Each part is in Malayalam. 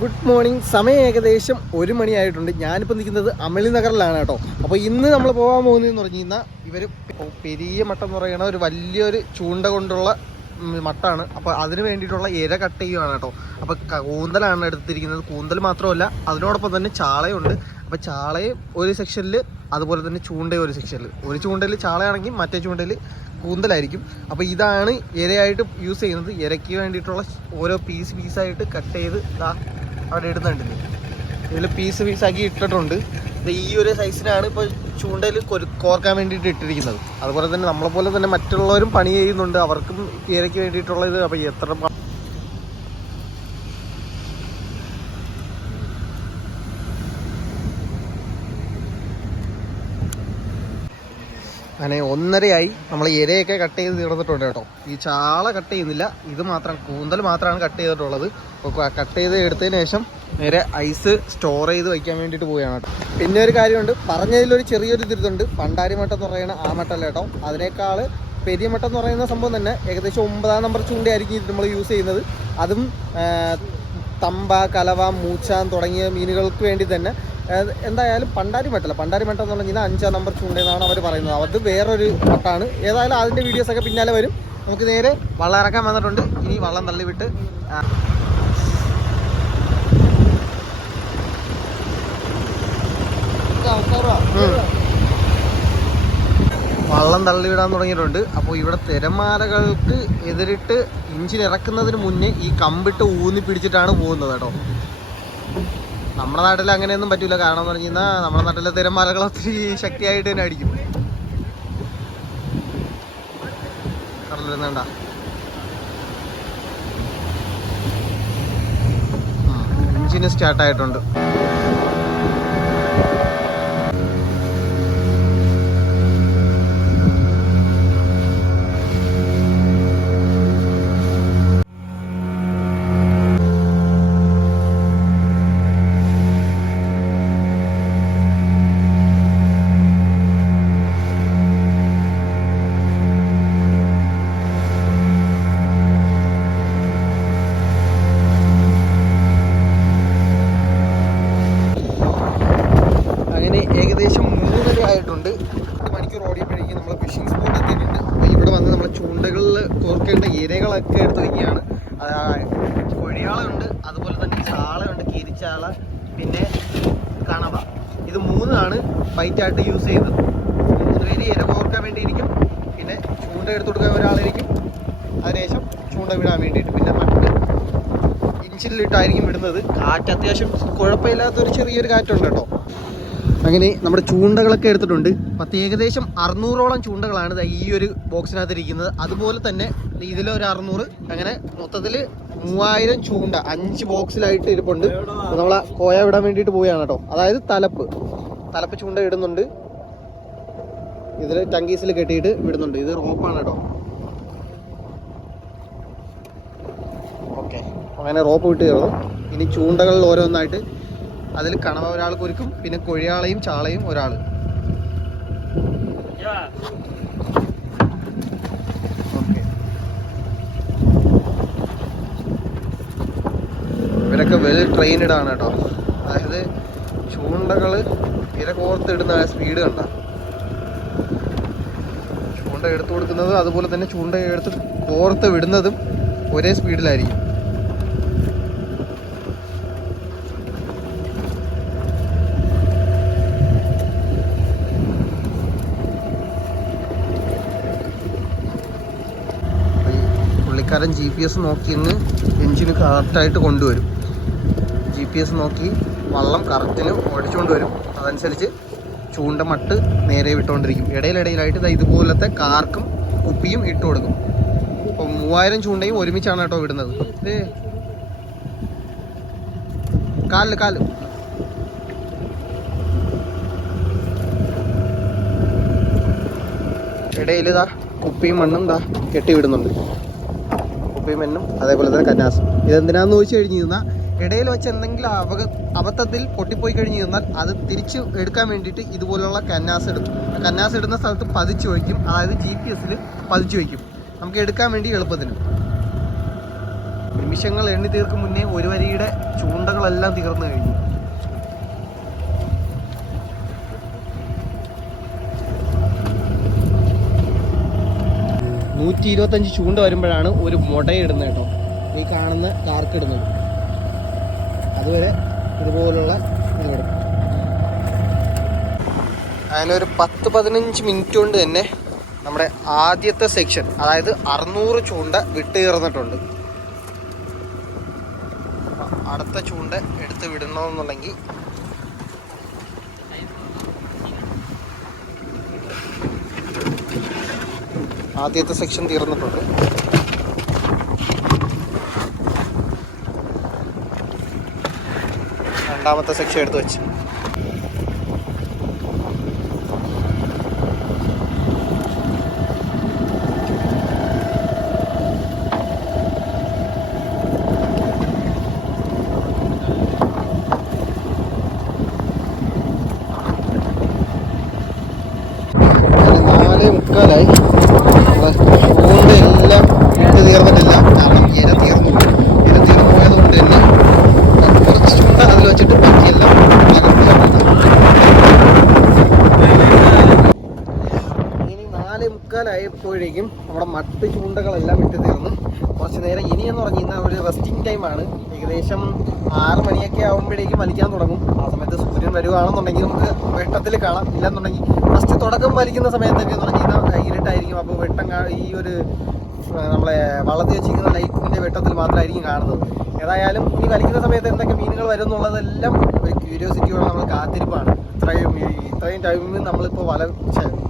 Good morning. സമയം ഏകദേശം 1 മണിയായിട്ടുണ്ട്. ഞാനിപ്പോൾ നിൽക്കുന്നത് അമളി നഗറിലാണ് കേട്ടോ. അപ്പോൾ ഇന്ന് നമ്മൾ പോകാൻ പോകുന്നതെന്ന് പറഞ്ഞു കഴിഞ്ഞാൽ ഇവർ പെരിയ മട്ടം എന്ന് പറയുന്ന ഒരു വലിയൊരു ചൂണ്ട കൊണ്ടുള്ള മട്ടാണ്. അപ്പോൾ അതിന് വേണ്ടിയിട്ടുള്ള ഇര കട്ട് ചെയ്യുകയാണ് കേട്ടോ. അപ്പോൾ കൂന്തലാണ് എടുത്തിരിക്കുന്നത്. കൂന്തൽ മാത്രമല്ല, അതിനോടൊപ്പം തന്നെ ചാളയുണ്ട്. അപ്പോൾ ചാളയും ഒരു സെക്ഷനിൽ, അതുപോലെ തന്നെ ചൂണ്ടയും ഒരു സെക്ഷനിൽ. ഒരു ചൂണ്ടയിൽ ചാളയാണെങ്കിൽ മറ്റേ ചൂണ്ടയിൽ കൂന്തലായിരിക്കും. അപ്പോൾ ഇതാണ് ഇരയായിട്ട് യൂസ് ചെയ്യുന്നത്. ഇരയ്ക്ക് വേണ്ടിയിട്ടുള്ള ഓരോ പീസായിട്ട് കട്ട് ചെയ്ത് അവിടെ ഇടുന്നുണ്ട്. ഇതിൽ പീസാക്കി ഇട്ടിട്ടുണ്ട്. ഈ ഒരു സൈസിനാണ് ഇപ്പോൾ ചൂണ്ടയിൽ കോർക്കാൻ വേണ്ടിയിട്ട് ഇട്ടിരിക്കുന്നത്. അതുപോലെ തന്നെ നമ്മളെപ്പോലെ തന്നെ മറ്റുള്ളവരും പണി ചെയ്യുന്നുണ്ട്, അവർക്കും ഇരയ്ക്ക് വേണ്ടിയിട്ടുള്ളത്. അപ്പോൾ എത്ര അങ്ങനെ 1:30 നമ്മൾ ഇരയൊക്കെ കട്ട് ചെയ്ത് തീർന്നിട്ടുണ്ട് കേട്ടോ. ഈ ചാള കട്ട് ചെയ്യുന്നില്ല, ഇത് മാത്രം കൂന്തൽ മാത്രമാണ് കട്ട് ചെയ്തിട്ടുള്ളത്. അപ്പോൾ കട്ട് ചെയ്ത് എടുത്തതിന് ശേഷം നേരെ ഐസ് സ്റ്റോർ ചെയ്ത് വയ്ക്കാൻ വേണ്ടിയിട്ട് പോവുകയാണ് കേട്ടോ. പിന്നെ ഒരു കാര്യമുണ്ട്, പറഞ്ഞതിലൊരു ചെറിയൊരു തിരുത്തുണ്ട്. പണ്ടാരി മട്ടം എന്ന് പറയുന്ന ആ മട്ടല്ല കേട്ടോ, അതിനേക്കാൾ പെരിയ മട്ടം എന്ന് പറയുന്ന സംഭവം തന്നെ ഏകദേശം 9-ാം നമ്പർ ചൂണ്ടയായിരിക്കും ഇത് നമ്മൾ യൂസ് ചെയ്യുന്നത്. അതും തമ്പ, കലവ, മൂച്ചാൻ തുടങ്ങിയ മീനുകൾക്ക് വേണ്ടി തന്നെ. എന്തായാലും പണ്ടാരി മട്ടം എന്ന് പറഞ്ഞാൽ 5-ാം നമ്പർ ചൂണ്ടയെന്നാണ് അവർ പറയുന്നത്. അത് വേറൊരു മട്ടാണ്. ഏതായാലും അതിൻ്റെ വീഡിയോസൊക്കെ പിന്നാലെ വരും. നമുക്ക് നേരെ വള്ളം ഇറക്കാൻ വന്നിട്ടുണ്ട്. ഇനി വള്ളം തള്ളിവിട്ട് വള്ളം തള്ളിവിടാൻ തുടങ്ങിയിട്ടുണ്ട്. അപ്പോൾ ഇവിടെ തിരമാലകൾക്ക് എതിരിട്ട് ഇഞ്ചിൻ ഇറക്കുന്നതിന് മുന്നേ ഈ കമ്പിട്ട് ഊന്നി പിടിച്ചിട്ടാണ് പോകുന്നത് കേട്ടോ. നമ്മുടെ നാട്ടിൽ അങ്ങനെയൊന്നും പറ്റില്ല. കാരണം എന്ന് പറഞ്ഞു കഴിഞ്ഞാൽ നമ്മുടെ നാട്ടിലെ തിരമാലകൾ ഒത്തിരി ശക്തിയായിട്ട് തന്നെ അടിക്കും. കടലിരുന്നേണ്ട എഞ്ചിന് സ്റ്റാർട്ടായിട്ടുണ്ട്. ഏകദേശം 3:30 ആയിട്ടുണ്ട്. 1 മണിക്കൂർ ഓടിയപ്പോഴേക്കും നമ്മൾ ഫിഷിംഗ് സ്പോട്ട് എത്തിയിട്ടുണ്ട്. അപ്പോൾ ഇവിടെ വന്ന് നമ്മൾ ചൂണ്ടകളിൽ കോർക്കേണ്ട ഇരകളൊക്കെ എടുത്ത് വയ്ക്കുകയാണ്. കൊഴിയാളുണ്ട്, അതുപോലെ തന്നെ ചാളയുണ്ട്, കീരിച്ചാള, പിന്നെ കണവ. ഇത് 3 ഫൈറ്റായിട്ട് യൂസ് ചെയ്യുന്നത്. 3 പേര് ഇര കോർക്കാൻ വേണ്ടിയിരിക്കും, പിന്നെ ചൂണ്ട എടുത്തു കൊടുക്കാൻ ഒരാളായിരിക്കും, അതിനുശേഷം ചൂണ്ട വിടാൻ വേണ്ടിയിട്ട്. പിന്നെ മറ്റ് ഇഞ്ചിലിട്ടായിരിക്കും വിടുന്നത്. കാറ്റ് അത്യാവശ്യം കുഴപ്പമില്ലാത്തൊരു ചെറിയൊരു കാറ്റുണ്ട് കേട്ടോ. അങ്ങനെ നമ്മുടെ ചൂണ്ടകളൊക്കെ എടുത്തിട്ടുണ്ട്. ഏകദേശം 600ഓളം ചൂണ്ടകളാണ് ഈ ഒരു ബോക്സിനകത്ത് ഇരിക്കുന്നത്. അതുപോലെ തന്നെ ഇതിലൊരു 600, അങ്ങനെ മൊത്തത്തിൽ 3000 ചൂണ്ട 5 ബോക്സിലായിട്ട് ഇരിപ്പുണ്ട്. നമ്മളെ കോയ വിടാൻ വേണ്ടിയിട്ട് പോവുകയാണ് കേട്ടോ. അതായത് തലപ്പ് ചൂണ്ട ഇടുന്നുണ്ട്. ഇതിൽ ടങ്കീസിൽ കെട്ടിയിട്ട് വിടുന്നുണ്ട്. ഇത് റോപ്പാണ് കേട്ടോ. ഓക്കെ, അങ്ങനെ റോപ്പ് വിട്ട് കയറുന്നു. ഇനി ചൂണ്ടകളിൽ ഓരോന്നായിട്ട് അതിൽ കണവ ഒരാൾ കുരുക്കും, പിന്നെ കൊഴിയാളയും ചാളയും ഒരാൾ. ഇവരൊക്കെ വെൽ ട്രെയിൻഡ് ആണ് കേട്ടോ. അതായത് ചൂണ്ടകൾ ഇര കോർത്തിടുന്ന സ്പീഡ് കണ്ട. ചൂണ്ട എടുത്തു കൊടുക്കുന്നതും അതുപോലെ തന്നെ ചൂണ്ട എടുത്ത് കോർത്ത് വിടുന്നതും ഒരേ സ്പീഡിലായിരിക്കും. പുള്ളിക്കാരൻ GPS നോക്കിയെന്ന് എഞ്ചിന് കറക്റ്റായിട്ട് കൊണ്ടുവരും. GPS നോക്കി വള്ളം കറക്റ്റിന് ഓടിച്ചുകൊണ്ട് വരും. അതനുസരിച്ച് ചൂണ്ട മട്ട് നേരെ വിട്ടുകൊണ്ടിരിക്കും. ഇടയിലായിട്ട് ഇതുപോലത്തെ കാർക്കും കുപ്പിയും ഇട്ട് കൊടുക്കും. അപ്പോൾ 3000 ചൂണ്ടയും ഒരുമിച്ചാണ് കേട്ടോ വിടുന്നത്. ഇത് കാല് ഇടയിൽ കുപ്പിയും മണ്ണും കെട്ടി വിടുന്നുണ്ട്. കുപ്പിയും മണ്ണും അതേപോലെ തന്നെ കന്നാസും. ഇതെന്തിനാന്ന് ചോദിച്ചു കഴിഞ്ഞ് കഴിഞ്ഞാൽ ഇടയിൽ വെച്ച് എന്തെങ്കിലും അബദ്ധത്തിൽ പൊട്ടിപ്പോയി കഴിഞ്ഞ് കഴിഞ്ഞാൽ അത് തിരിച്ച് എടുക്കാൻ വേണ്ടിയിട്ട് ഇതുപോലുള്ള കന്നാസ് ഇടും. കന്നാസ് ഇടുന്ന സ്ഥലത്ത് പതിച്ചു വയ്ക്കും. അതായത് GPS പതിച്ചു വയ്ക്കും, നമുക്ക് എടുക്കാൻ വേണ്ടി എളുപ്പത്തിന്. നിമിഷങ്ങൾ എണ്ണി തീർക്കും മുന്നേ ഒരു വരിയുടെ ചൂണ്ടകളെല്ലാം തീർന്നു കഴിഞ്ഞു. $125 ചൂണ്ട വരുമ്പോഴാണ് ഒരു മുടയിടുന്നത് കേട്ടോ, ഈ കാണുന്ന കാർക്കിടുന്നത്. അതുവരെ ഇതുപോലുള്ള ഇതിടും. അങ്ങനെ ഒരു 10-15 മിനിറ്റ് കൊണ്ട് തന്നെ നമ്മുടെ ആദ്യത്തെ സെക്ഷൻ, അതായത് 600 ചൂണ്ട വിട്ട് തീർന്നിട്ടുണ്ട്. അടുത്ത ചൂണ്ട എടുത്ത് വിടണമെന്നുണ്ടെങ്കിൽ ആദ്യത്തെ സെക്ഷൻ തീർന്നിട്ടുണ്ട്. രണ്ടാമത്തെ സെക്ഷൻ എടുത്ത് വെച്ച് മുക്കാലായി. ചൂണ്ടയെല്ലാം ഇട്ട് തീർന്നിട്ടില്ല, കാരണം ഇര തീർന്നു പോയത് കൊണ്ട് തന്നെ കുറച്ച് ചൂണ്ട അതിൽ വെച്ചിട്ട് ബാക്കിയെല്ലാം ഇനി 4:45 നമ്മുടെ മട്ട് ചൂണ്ടകളെല്ലാം ഇട്ട് തീർന്നു. കുറച്ച് നേരം ഇനിയെന്ന് പറഞ്ഞാൽ ഒരു റെസ്റ്റിംഗ് ടൈമാണ്. ഏകദേശം 6 മണിയൊക്കെ ആകുമ്പോഴേക്കും വലിക്കാൻ തുടങ്ങും. ആ സമയത്ത് സൂര്യൻ വരുവാണെന്നുണ്ടെങ്കിൽ നമുക്ക് വെട്ടത്തിൽ കാണാം. ഇല്ലെന്നുണ്ടെങ്കിൽ ഫസ്റ്റ് തുടക്കം വലിക്കുന്ന സമയത്തൊക്കെ എന്ന് പറഞ്ഞാൽ ഇരുട്ടായിരിക്കും. അപ്പോൾ വെട്ടം ഈ ഒരു നമ്മളെ വളർത്തി വെച്ചിരിക്കുന്ന ലൈറ്റിൻ്റെ വെട്ടത്തിൽ മാത്രമായിരിക്കും കാണുന്നത്. ഏതായാലും ഈ വലിക്കുന്ന സമയത്ത് എന്തൊക്കെ മീനുകൾ വരും എന്നുള്ളതെല്ലാം ഒരു ക്യൂരിയോസിറ്റിയോടെ നമ്മൾ കാത്തിരിപ്പാണ്. ഇത്രയും ടൈമിൽ നമ്മളിപ്പോൾ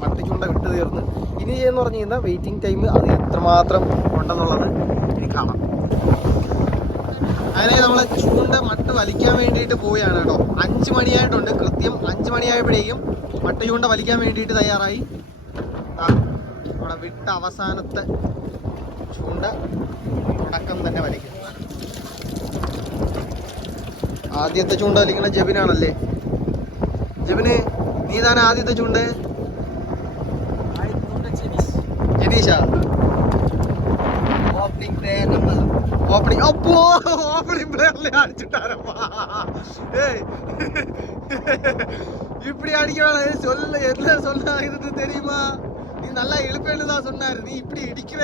മട്ടിച്ചൂണ്ട വിട്ട് തീർന്ന് ഇനി എന്ന് പറഞ്ഞു കഴിഞ്ഞാൽ വെയിറ്റിംഗ് ടൈം അത് എത്രമാത്രം ഉണ്ടെന്നുള്ളത് ഇനി കാണാം. അങ്ങനെ നമ്മൾ ചൂണ്ട മട്ട് വലിക്കാൻ വേണ്ടിയിട്ട് പോവുകയാണ് കേട്ടോ. 5 മണിയായിട്ടുണ്ട്. കൃത്യം 5 മണിയായപ്പോഴേക്കും മട്ട് ചൂണ്ട വലിക്കാൻ വേണ്ടിയിട്ട് തയ്യാറായി. അവിടെ വിട്ട അവസാനത്തെ ചൂണ്ട തുടക്കം തന്നെ വലിക്കും. ആദ്യത്തെ ചൂണ്ട വലിക്കണ ജബിനാണല്ലേ? ജബിന്, നീ താൻ ആദ്യത്തെ ചൂണ്ട? ജനീഷാ ഓപ്പണിംഗ് പ്ലെയറിലെ അടിച്ചിട്ടാരപ്പാ. இப்படி அடிக்கணும் சொல்ல என்ன சொன்னாங்க தெரியுமா? நீ நல்லா இழுப்பேன்னு தான் சொன்னாரு, நீ இப்படி இடிக்கிற.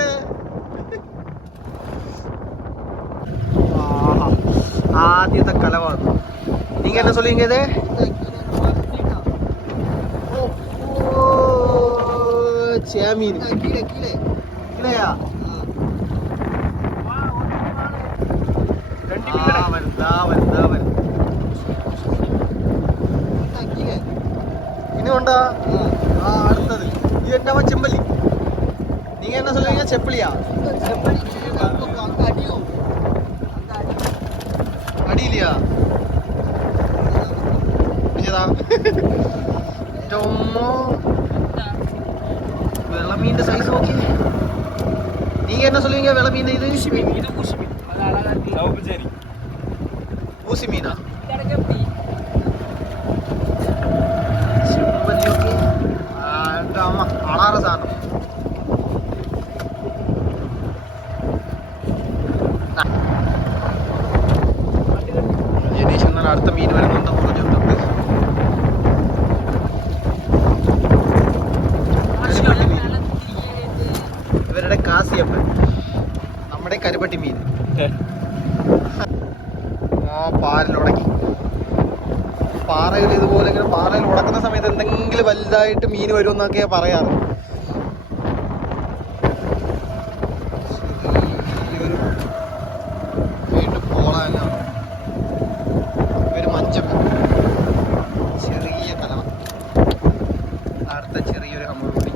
ஆദ്യത്തെ കളവാണ്. நீங்க என்ன சொல்லுவீங்க இது? சேமீன் கீழேயா? இனி உண்டா? அடுத்தது இது என்னவா? செம்பல்லி. நீங்க என்ன சொல்லுவீங்க? செப்பலியா? அடியிலையா? വെള്ളമീൻ്റെ സൈസ് നോക്കി. നീங்க என்ன சொல்லுவீங்க? വെള്ളമീൻ്റെ ഇത് ഊസി മീനാ? ചെമ്പല്ലിയൊക്കെ എൻ്റെ അമ്മ അളാറ സാധനം. ജനീഷ് എന്നാൽ അടുത്ത മീൻ വരുന്നുണ്ടെന്ന് പറഞ്ഞിട്ടുണ്ട്. ഇവരുടെ കാസിയപ്പൻ, നമ്മുടെ കരുപ്പട്ടി മീൻ. പാലിലുടക്കി പാറയിൽ ഇതുപോലെ ഇങ്ങനെ പാറയിൽ ഉടക്കുന്ന സമയത്ത് എന്തെങ്കിലും വലുതായിട്ട് മീൻ വരുമെന്നൊക്കെയാ പറയാറ്. വീണ്ടും പോളാനാണ് ഒരു മഞ്ചം, ചെറിയ കലവ, അടുത്ത ചെറിയൊരു ഹമ്മുകൂടി.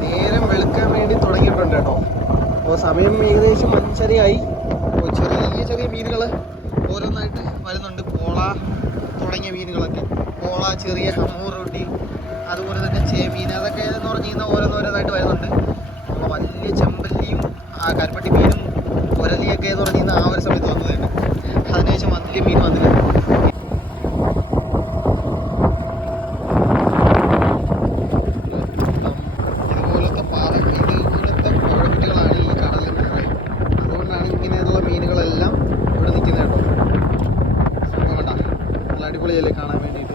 നേരം വെളുക്കാൻ വേണ്ടി തുടങ്ങിയിട്ടുണ്ട് കേട്ടോ. അപ്പോൾ സമയം ഏകദേശം 5:30 ചെറിയ മീനുകൾ ഓരോന്നായിട്ട് വരുന്നുണ്ട്. പോള തുടങ്ങിയ മീനുകളൊക്കെ, പോള, ചെറിയ ഹമ്മൂർ റൊട്ടി, അതുപോലെ തന്നെ ചേമീൻ, അതൊക്കെ എന്ന് പറഞ്ഞു കഴിഞ്ഞാൽ ഓരോന്നോരോന്നായിട്ട് വരുന്നുണ്ട്. അപ്പോൾ വലിയ ചെമ്പല്ലിയും കരുപ്പട്ടി മീനും ഒരലിയൊക്കെ ചാക്ക എന്ന് പറഞ്ഞിരുന്ന ആ ഒരു സമയത്ത് വന്നതാണ്. അതിനുശേഷം വലിയ മീൻ വന്നില്ല. ഇതുപോലത്തെ കുഴക്കുട്ടികളാണ് ഈ കടലിൽ നിറയെ. അതുകൊണ്ടാണ് ഇങ്ങനെയുള്ള മീനുകളെല്ലാം ഇവിടെ നിൽക്കുന്നത് കേട്ടോ. വേണ്ട, നല്ല അടിപൊളിയല്ലേ കാണാൻ വേണ്ടിയിട്ട്.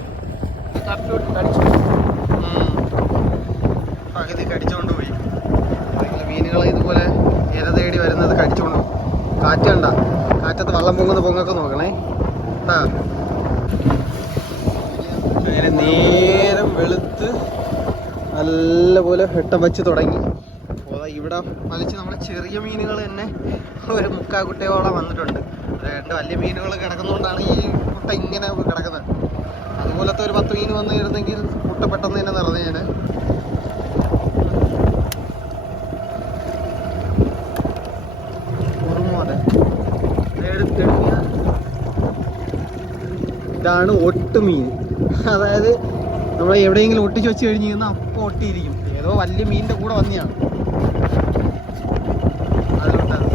പകുതി കടിച്ചുകൊണ്ട് പോയി. മീനുകളെ ഇതുപോലെ ഇര തേടി വരുന്നത് കടിച്ചുകൊണ്ട് പോകും. കാറ്റ് കണ്ട, കാറ്റത്ത് വെള്ളം പൊങ്ങുന്ന പൊങ്ങൊക്കെ നോക്കണേ. അങ്ങനെ നേരം വെളുത്ത് നല്ലപോലെ വെട്ടം വെച്ച് തുടങ്ങി. അപ്പോൾ ഇവിടെ വലിച്ച് നമ്മൾ ചെറിയ മീനുകൾ തന്നെ ഒരു മുക്കാക്കുട്ടയോളം വന്നിട്ടുണ്ട്. രണ്ട് വലിയ മീനുകൾ കിടക്കുന്നതുകൊണ്ടാണ് ഈ മുട്ട ഇങ്ങനെ കിടക്കുന്നത്. അതുപോലത്തെ ഒരു 10 മീൻ വന്നു ഇരുന്നെങ്കിൽ മുട്ട പെട്ടെന്ന് തന്നെ നിറഞ്ഞേനെ. ഇതാണ് ഒട്ടുമീൻ. അതായത് നമ്മൾ എവിടെയെങ്കിലും ഒട്ടിച്ച് വെച്ച് കഴിഞ്ഞ് കഴിഞ്ഞാൽ അപ്പോൾ ഒട്ടിയിരിക്കും. ഏതോ വലിയ മീനിൻ്റെ കൂടെ വന്നെയാണ്. അതുകൊണ്ടാണ്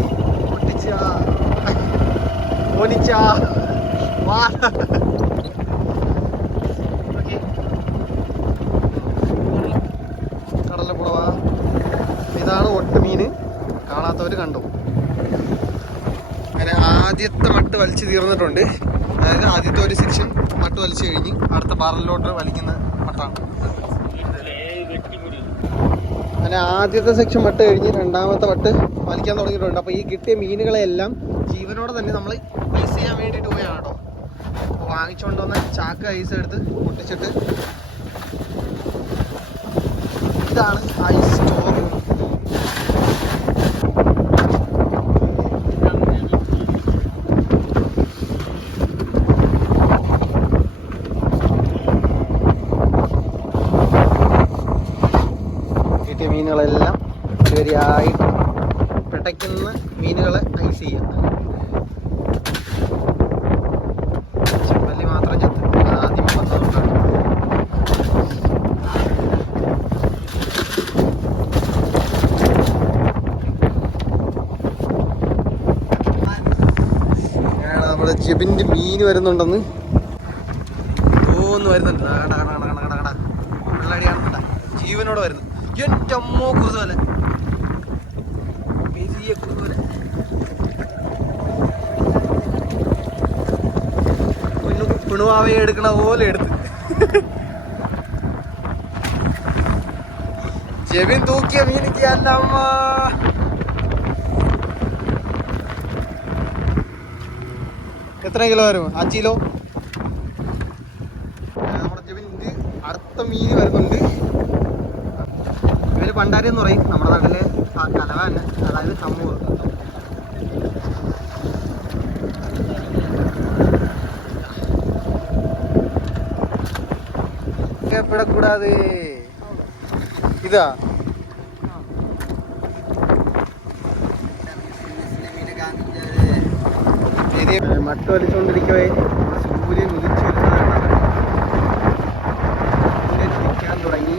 കടലിൽ വാ. ഇതാണ് ഒട്ടുമീൻ. കാണാത്തവർ കണ്ടു. അങ്ങനെ ആദ്യത്തെ മട്ട് വലിച്ചു തീർന്നിട്ടുണ്ട്. അതായത് ആദ്യത്തെ ഒരു സെക്ഷൻ മട്ട് വലിച്ചു കഴിഞ്ഞ് അടുത്ത ബാറലിലോട്ട് വലിക്കുന്ന മട്ടാണ്. അങ്ങനെ ആദ്യത്തെ സെക്ഷൻ മട്ട് കഴിഞ്ഞ് രണ്ടാമത്തെ മട്ട് വലിക്കാൻ തുടങ്ങിയിട്ടുണ്ട്. അപ്പോൾ ഈ കിട്ടിയ മീനുകളെല്ലാം ജീവനോടെ തന്നെ നമ്മൾ ഐസ് ചെയ്യാൻ വേണ്ടിയിട്ട് പോയാണ് കേട്ടോ. അപ്പോൾ വാങ്ങിച്ചുകൊണ്ട് വന്ന ചാക്ക് ഐസ് എടുത്ത് പൊട്ടിച്ചിട്ട് ഇതാണ് ഐസ് സ്റ്റോർ റൂം. മീനുകളെല്ലാം ശരിയായി പിടയ്ക്കുന്ന മീനുകളെ ഐസ് ചെയ്യാം. ചെമ്പല്ലി മാത്രം ചത്ത് ആദ്യം വന്നതുകൊണ്ടാണ്. നമ്മുടെ ജെബിൻ്റെ മീൻ വരുന്നുണ്ടെന്ന് തോന്നുന്നു. വരുന്നുണ്ട്. വെള്ളടിയാണ് ജീവനോടെ വരുന്നു. എൻ്റെ അമ്മോ, കുറുതോല, വലിയ കുറുതോല. പിണുവാവയെ എടുക്കണ പോലെ എടുത്ത് ജെബിൻ തൂക്കിയ മീനിക്ക് എൻ്റെ അമ്മ. എത്ര കിലോ വരും? 5 കിലോ. നമ്മുടെ ജെബിൻ അടുത്ത മീൻ വരുന്നുണ്ട്. ഇവര് പണ്ടാരി എന്ന് പറയും. നമ്മുടെ നാട്ടിലെ കലവ തന്നെ, അതായത് സമൂഹം. പെടക്കൂടാതെ ഇതാ മട്ട് വലിച്ചുകൊണ്ടിരിക്കവേ സൂര്യൻ ഉദിച്ചു വരുന്നതാണ്. തുടങ്ങി.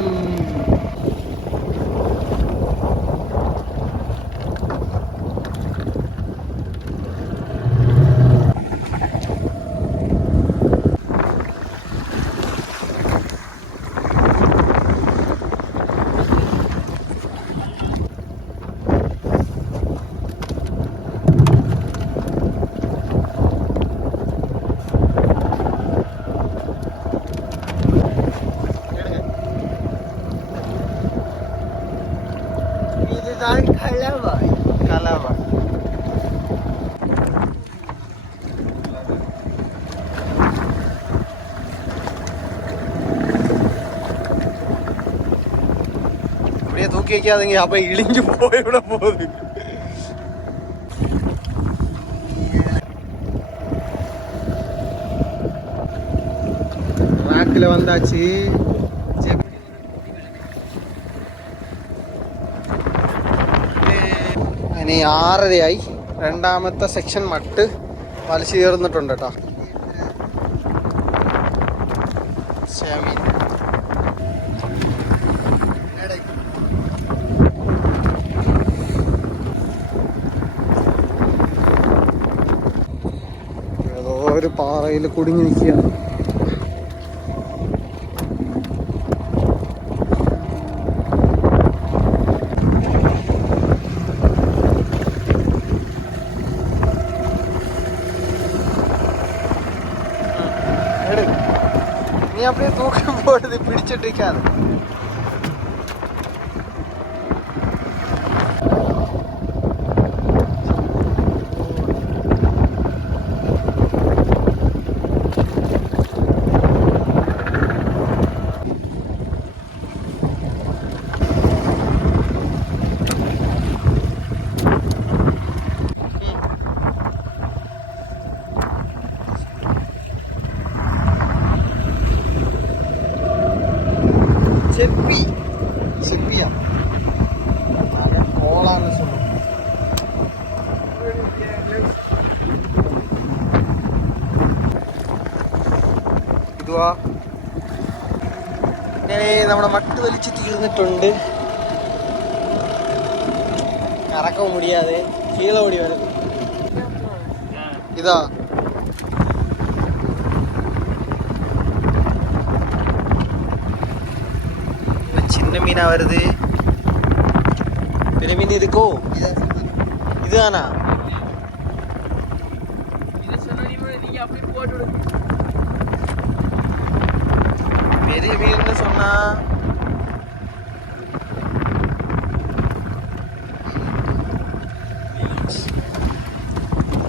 കലവ ഇവിടെ തൂക്കി വയ്ക്കാതെങ്കിൽ അപ്പൊ ഇളിഞ്ഞു പോയിവിടെ പോകുന്നു. റാക്കില് വന്നാച്ച് ഇനി 6:30 രണ്ടാമത്തെ സെക്ഷൻ മട്ട് വലിച്ചു തീർന്നിട്ടുണ്ട് കേട്ടോ. ഒരു പാറയിൽ കുടുങ്ങി നിൽക്കുകയാണ്. നീ அப்படியே தூக்கம் போடுது பிடிச்சிட்டு இருக்காது. செப்பியா போலான்னு சொல்லு. ഇതുവാ നമ്മുടെ മട്ട് വലിച്ച് തീർന്നിട്ടുണ്ട്. കറക്ക മുടിയാതെ കീഴ ഓടി വരുന്നു. ഇതാ சின்ன மீனா வருது. பெரிய மீன் இருக்கோ? இதுதானா? பெரிய மீன் சொன்னா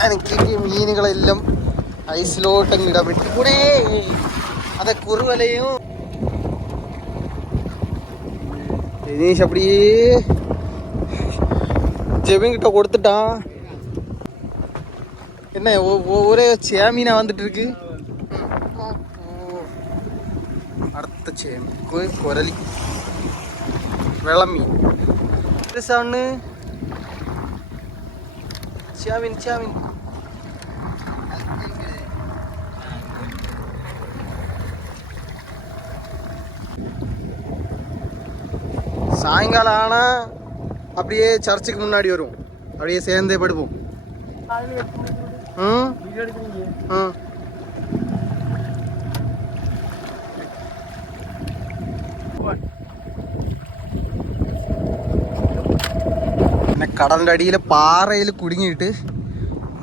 എനിക്ക് മീനുകളെല്ലാം ഐസിലോട്ടങ്ങ് ഇടാൻ പറ്റും കൂടെ. അതെ കുറുവലയും தினேஷ் அப்படியே ஜெபிங்கிட்ட கொடுத்துட்டான். என்ன ஒரே சேமீனா வந்துட்டு இருக்கு. அடுத்த சேமி குரலி வெள்ளமீன் ஒன்று சேமீன் சேமீன். சாயங்காலம் ஆனால் அப்படியே சர்ச்சுக்கு முன்னாடி வரும், அப்படியே சேர்ந்தே படுப்போம். പിന്നെ കടലിൻ്റെ അടിയിൽ പാറയിൽ കുടുങ്ങിയിട്ട്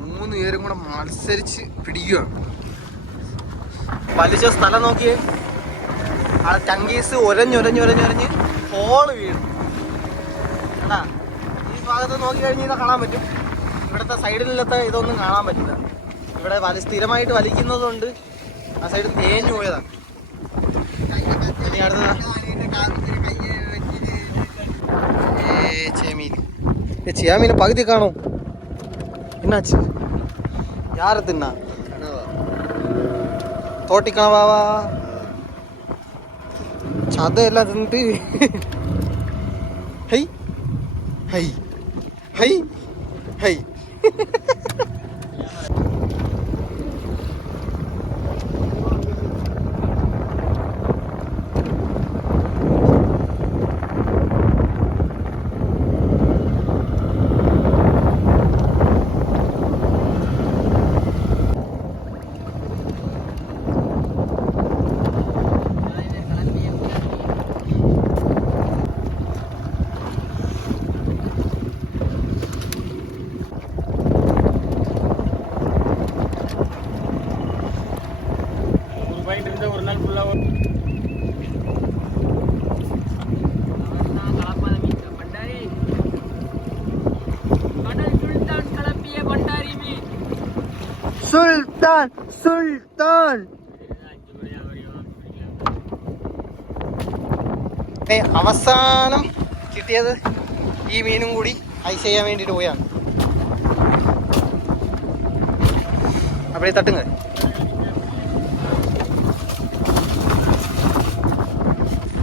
3 പേരും കൂടെ മത്സരിച്ച് പിടിക്കുകയാണ്. വലിച്ച സ്ഥലം നോക്കിയേ, ആ ടങ്കീസ് ഒരഞ്ഞൊരഞ്ഞൊരഞ്ഞൊരഞ്ഞ് ഹോള് വീഴും. കേട്ടാ, ഈ ഭാഗത്ത് നോക്കി കഴിഞ്ഞാൽ കാണാൻ പറ്റും. ഇവിടുത്തെ സൈഡിലത്തെ ഇതൊന്നും കാണാൻ പറ്റില്ല. ഇവിടെ സ്ഥിരമായിട്ട് വലിക്കുന്നതുകൊണ്ട് ആ സൈഡ് തേഞ്ഞു പോയതാണ്. ഇനി അടുത്തതാ ചേമീൻ പകുതി കാണും. എന്നാச்சு யாரை தின்னா தோட்டிக்கணவாவா சதையெல்லாம் தின்ட்டு ஹை ஹை ஹை ஹை. ஒரு நாள் ஃபுல்லாக സുൽത്താൻ സുൽത്താൻ. അവസാനം കിട്ടിയത് ഈ മീനും കൂടി ഐസ് ചെയ്യാൻ വേണ്ടിയിട്ട് പോയാണ്. അപ്പഴേ തട്ടുങ്ങ.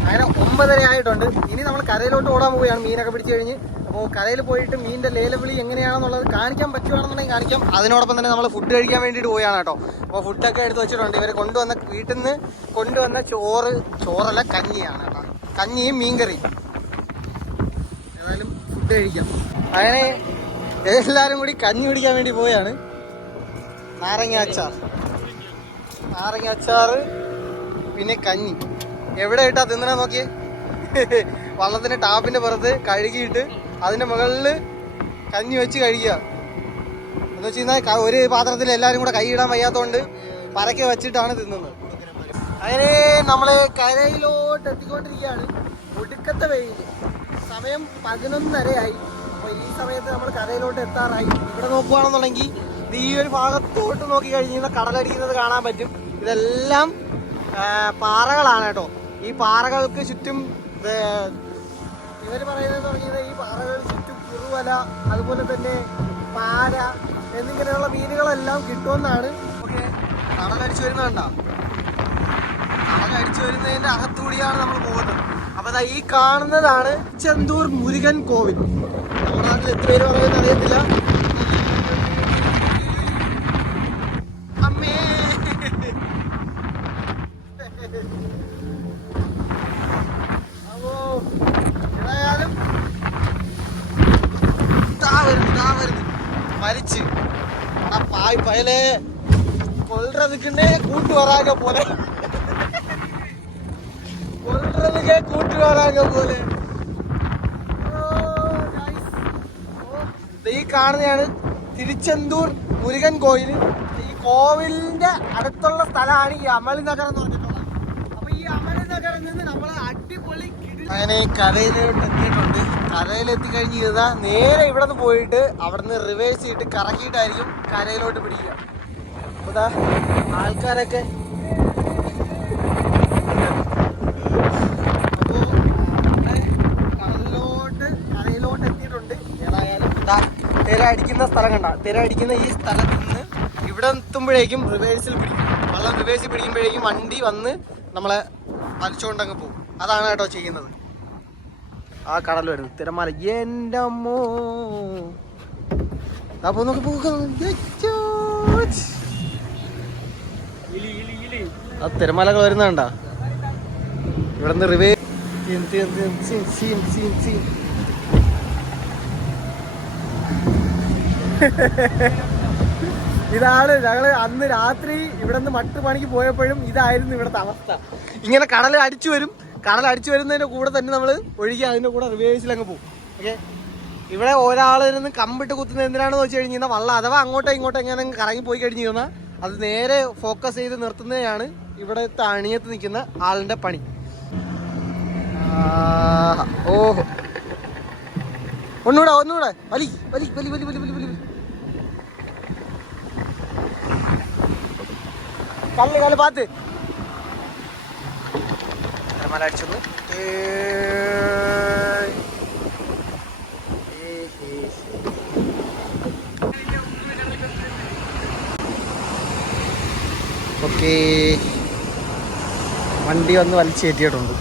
അങ്ങനെ 9:30 ആയിട്ടുണ്ട്. ഇനി നമ്മൾ കരയിലോട്ട് ഓടാൻ പോവുകയാണ് മീനൊക്കെ പിടിച്ചു കഴിഞ്ഞ്. അപ്പോൾ കരയിൽ പോയിട്ട് മീനിൻ്റെ ലേലവിളി എങ്ങനെയാണെന്നുള്ളത് കാണിക്കാൻ പറ്റുകയാണെന്നുണ്ടെങ്കിൽ കാണിക്കാം. അതിനോടൊപ്പം തന്നെ നമ്മൾ ഫുഡ് കഴിക്കാൻ വേണ്ടിയിട്ട് പോവുകയാണ് കേട്ടോ. അപ്പോൾ ഫുഡൊക്കെ എടുത്ത് വെച്ചിട്ടുണ്ട്. ഇവർ കൊണ്ടുവന്ന വീട്ടിൽ നിന്ന് കൊണ്ടുവന്ന ചോറല്ല കഞ്ഞിയാണ് കേട്ടോ. കഞ്ഞിയും മീൻകറിയും. ഏതായാലും ഫുഡ് കഴിക്കാം. അങ്ങനെ എല്ലാവരും കൂടി കഞ്ഞി പിടിക്കാൻ വേണ്ടി പോവുകയാണ്. നാരങ്ങ അച്ചാർ നാരങ്ങ അച്ചാറ്, പിന്നെ കഞ്ഞി. എവിടെ ഇട്ടാ തിന്നണ നോക്കിയേ. വള്ളത്തിന്റെ ടാപ്പിന്റെ പുറത്ത് കഴുകിയിട്ട് അതിന്റെ മുകളിൽ കഞ്ഞി വെച്ച് കഴിക്കുക എന്ന് വെച്ച് കഴിഞ്ഞാൽ ഒരു പാത്രത്തിൽ എല്ലാവരും കൂടെ കൈയിടാൻ വയ്യാത്തതുകൊണ്ട് പരക്കെ വെച്ചിട്ടാണ് തിന്നുന്നത്. അങ്ങനെ നമ്മള് കരയിലോട്ട് എത്തിക്കൊണ്ടിരിക്കുകയാണ്. ഒടുക്കത്തെ വെയിൽ, സമയം 11:30 അപ്പൊ ഈ സമയത്ത് നമ്മൾ കരയിലോട്ട് എത്താറായി. ഇവിടെ നോക്കുകയാണെന്നുണ്ടെങ്കിൽ ഈ ഒരു ഭാഗത്തോട്ട് നോക്കി കഴിഞ്ഞാൽ കടലടിക്കുന്നത് കാണാൻ പറ്റും. ഇതെല്ലാം പാറകളാണ് കേട്ടോ. ഈ പാറകൾക്ക് ചുറ്റും ഇവർ പറയുന്നത് തുടങ്ങിയത് ഈ പാറകൾക്ക് ചുറ്റും കുറുവല, അതുപോലെ തന്നെ പാര എന്നിങ്ങനെയുള്ള മീനുകളെല്ലാം കിട്ടുമെന്നാണ്. ഓക്കെ, കടലടിച്ചു വരുന്നുണ്ടോ? കടലടിച്ചു വരുന്നതിന്റെ അകത്തൂടിയാണ് നമ്മൾ പോകുന്നത്. അപ്പൊ ഈ കാണുന്നതാണ് ചെന്തൂർ മുരുകൻ കോവിൽ. നമ്മുടെ നാട്ടിൽ എത്ര പേര് പറയുന്നത് അറിയത്തില്ല. അമ്മേ, അപ്പോ ഏതായാലും മരിച്ച് പായ് പയലേ കൊල්றதுக்குன்னே கூட்டு வராங்க போல. കൊല്றதுக்கே கூட்டு வராங்க போல. ഈ കാണുന്നതാണ് തിരുച്ചെന്തൂർ മുരുകൻ കോവിൽ. ഈ കോവിലിന്റെ അടുത്തുള്ള സ്ഥലമാണ് ഈ അമളി നഗർ എന്ന് പറഞ്ഞിട്ടുള്ളത്. അപ്പൊ ഈ അമളി നഗറിൽ നിന്ന് നമ്മൾ അടിപൊളി അങ്ങനെ കരയിലോട്ട് എത്തിയിട്ടുണ്ട്. കരയിലെത്തി കഴിഞ്ഞ് കഴിഞ്ഞാൽ നേരെ ഇവിടെ നിന്ന് പോയിട്ട് അവിടെ നിന്ന് റിവേഴ്സ് ചെയ്തിട്ട് കറക്കിയിട്ടായിരിക്കും കരയിലോട്ട് പിടിക്കുക. അപ്പൊ ആൾക്കാരൊക്കെ കരയിലോട്ട് എത്തിയിട്ടുണ്ട്. ഏതായാലും തിര അടിക്കുന്ന സ്ഥലം കണ്ട, തിര അടിക്കുന്ന ഈ സ്ഥലത്ത് നിന്ന് ഇവിടെ എത്തുമ്പോഴേക്കും റിവേഴ്സിൽ പിടിക്കും. വെള്ളം റിവേഴ്സിൽ പിടിക്കുമ്പോഴേക്കും വണ്ടി വന്ന് നമ്മളെ വലിച്ചുകൊണ്ടങ്ങ് പോകും. അതാണ് കേട്ടോ ചെയ്യുന്നത്. ആ കടൽ വരുന്നത് തിരമാല. എൻ്റെ അമ്മോ, അപ്പൊ നോക്കി ആ തിരമാലകൾ വരുന്നണ്ട. ഇവിടെ നിന്ന് റിവേ ഇതാണ് ഞങ്ങള് അന്ന് രാത്രി ഇവിടെ നിന്ന് മട്ട് പണിക്ക് പോയപ്പോഴും ഇതായിരുന്നു ഇവിടുത്തെ അവസ്ഥ. ഇങ്ങനെ കടൽ അടിച്ചു വരും. കടൽ അടിച്ചു വരുന്നതിന്റെ കൂടെ തന്നെ നമ്മൾ ഒഴുകി അതിന്റെ കൂടെ റിവേഴ്സിൽ അങ്ങ് പോകും. ഓക്കെ, ഇവിടെ ഒരാളിരുന്ന് കമ്പിട്ട് കുത്തുന്നത് എന്തിനാണെന്ന് വെച്ച് കഴിഞ്ഞാൽ വള്ളം അഥവാ അങ്ങോട്ടോ ഇങ്ങോട്ടോ എങ്ങനെ കറങ്ങി പോയി കഴിഞ്ഞു കഴിഞ്ഞാൽ അത് നേരെ ഫോക്കസ് ചെയ്ത് നിർത്തുന്നതാണ് ഇവിടുത്തെ അണിയത്ത് നിൽക്കുന്ന ആളിന്റെ പണി. ഓഹോ, ഒന്നുകൂടെ വലി വലി വലി വലി വലി വലി വലി കല്ല് പാത്ത് മല അടിച്ചു. ഓക്കെ, വണ്ടി വന്ന് വലിച്ചേറ്റിയിട്ടുണ്ട്.